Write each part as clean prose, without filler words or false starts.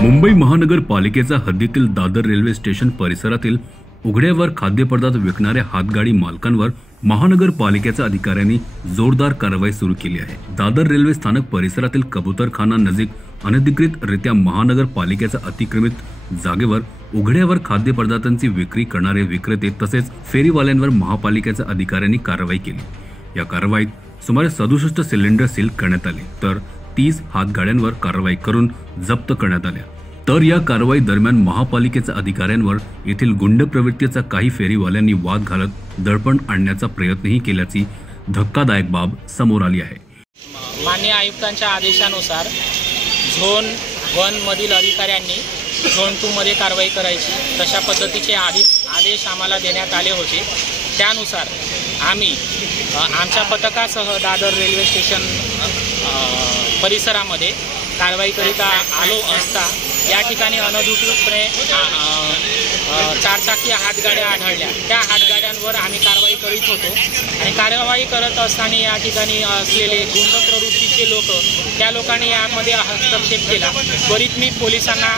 मुंबई महानगरपालिकेच्या हद्दीतील Dadar railway station परिसरातील उघड्यावर खाद्यपदार्थ विकणाऱ्या हातगाडी मालकांवर महानगरपालिकेच्या अधिकाऱ्यांनी जोरदार कारवाई सुरू केली आहे। दादर रेल्वे स्थानक परिसरातील कबूतरखाना नजीक अनधिकृतरित्या महानगरपालिकेच्या अतिक्रमित जागेवर उघड्यावर खाद्यपदार्थांची विक्री करणारे विक्रेते तसेच फेरीवाल्यांवर महापालिकेच्या अधिकाऱ्यांनी कारवाई केली। या कारवाईत सुमारे 67 सिलेंडर सील करण्यात आले तर 30 हातगाड्यांवर कारवाई करून जप्त करण्यात आल्या। तर या कारवाई दरम्यान महापालिकेच्या अधिकाऱ्यांवर येथील गुंड प्रवृत्तीचा काही फेरीवाल्यांनी वाद घालत दडपण आणण्याचा प्रयत्नही केल्याची धक्कादायक बाब समोर आली आहे। माननीय आयुक्तांच्या आदेशानुसार झोन 1 मधील अधिकाऱ्यांनी झोन 2 मध्ये कारवाई करायची तशा पद्धतीचे आदेश आम्हाला देण्यात आले होते। त्यानुसार आम्ही आमच्या पथकासह दादर रेल्वे स्टेशन परिसरामध्ये कारवाई करीत आलो असता या ठिकाणी अनधिकृतपणे 4 चाकी हातगाड्या आढळल्या। त्या हातगाड्यांवर आम्ही कारवाई करीत होतो आणि कारवाई करत असताना या ठिकाणी असलेले गुंड प्रवृत्तीचे लोक त्या लोकांनी यामध्ये हस्तक्षेप केला। त्वरित मी पोलिसांना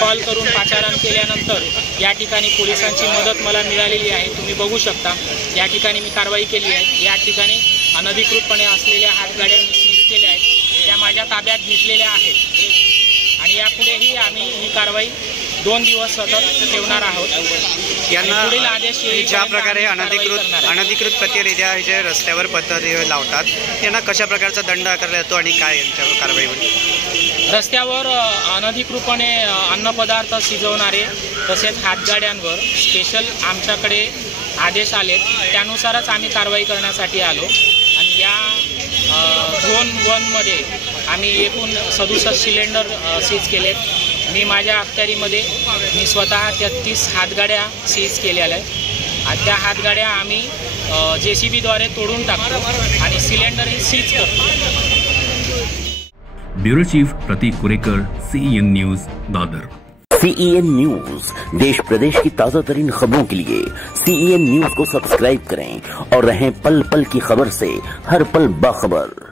कॉल करून पाचारण केल्यानंतर या ठिकाणी पोलिसांची मदत मला मिळालेली आहे। तुम्ही बघू शकता या ठिकाणी मी कारवाई केली आहे। या ठिकाणी अनधिकृतपणे असलेल्या हातगाड्या मी सीज केल्या आहेत, त्या माझ्या ताब्यात घेतलेल्या आहेत आणि यापुढेही आम्ही ही कारवाई 2 दिवस सतत ठेवणार आहोत। यांना पुढील आदेश ज्या प्रकारे अनधिकृत प्रतिरित्या जे रस्त्यावर पथरे लावतात त्यांना कशा प्रकारचा दंड आकारला जातो आणि काय यांच्यावर कारवाई होईल? रस्त्यावर अनधिकृतपणे अन्नपदार्थ शिजवणारे तसेच हातगाड्यांवर स्पेशल आमच्याकडे आदेश आलेत, त्यानुसारच आम्ही कारवाई करण्यासाठी आलो आणि या झोन 1 मध्ये आम्ही एकूण 67 सिलेंडर सीज केलेत। मी माझ्या अखत्यारीमध्ये मी स्वतः 33 हातगाड्या सीज केलेल्या आहेत आणि त्या हातगाड्या आम्ही JCB द्वारे तोडून टाकतो आणि सिलेंडरही सीज करतो। Bureau chief Prateek Kurekar, CEN news, Dadar. CEN news देश प्रदेश की ताजा तरीन खबरों के लिए CEN न्यूज को सब्सक्राइब करें और रहें पल पल की खबर से हर पल बाखबर।